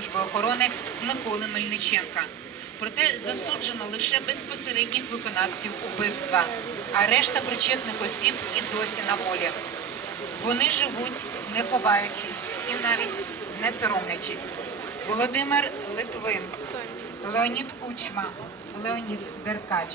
служби охорони Миколи Мельниченка. Проте засуджено лише безпосередніх виконавців убивства, а решта причетних осіб і досі на волі. Вони живуть, не ховаючись і навіть не соромлячись. Володимир Литвин, Леонід Кучма, Леонід Деркач.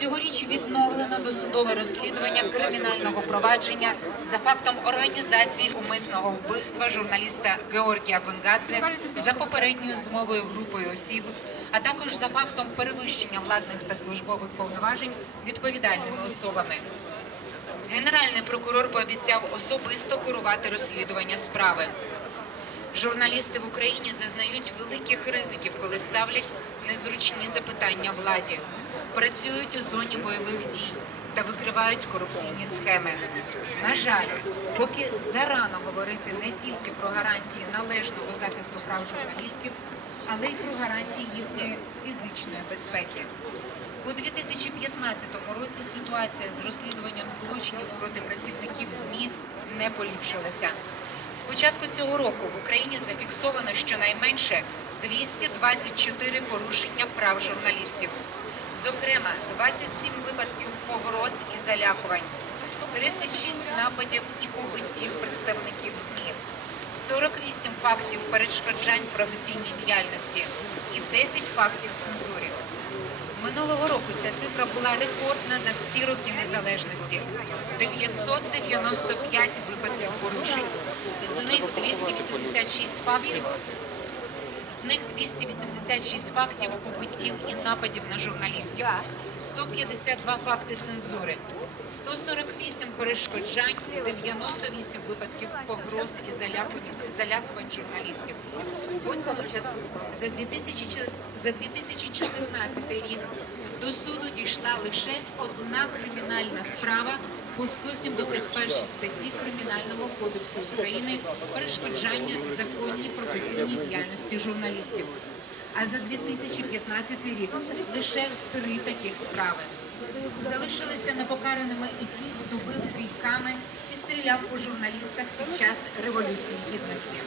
Цьогоріч відновлено досудове розслідування кримінального провадження за фактом організації умисного вбивства журналіста Георгія Гонгадзе за попередньою змовою групою осіб, а також за фактом перевищення владних та службових повноважень відповідальними особами. Генеральний прокурор пообіцяв особисто керувати розслідування справи. Журналісти в Україні зазнають великих ризиків, коли ставлять незручні запитання владі, працюють у зоні бойових дій та викривають корупційні схеми. На жаль, поки зарано говорити не тільки про гарантії належного захисту прав журналістів, але й про гарантії їхньої фізичної безпеки. У 2015 році ситуація з розслідуванням злочинів проти працівників ЗМІ не поліпшилася. З початку цього року в Україні зафіксовано щонайменше 224 порушення прав журналістів. Зокрема, 27 випадків погроз і залякувань, 36 нападів і побиттів представників ЗМІ, 48 фактів перешкоджань професійній діяльності і 10 фактів цензури. Минулого року ця цифра була рекордна на всі роки незалежності 995 випадків порушень. З них 286 фактів. З них 286 фактів побиттів і нападів на журналістів, 152 факти цензури, 148 перешкоджань, 98 випадків погроз і залякувань, журналістів. Водночас за 2000 за 2014 рік до суду дійшла лише одна кримінальна справа по 171 статті Кримінального кодексу України перешкоджання законній професійній діяльності журналістів. А за 2015 рік лише три таких справи. Залишилися непокараними і ті, хто бив кійками і стріляв по журналістах під час революції гідності.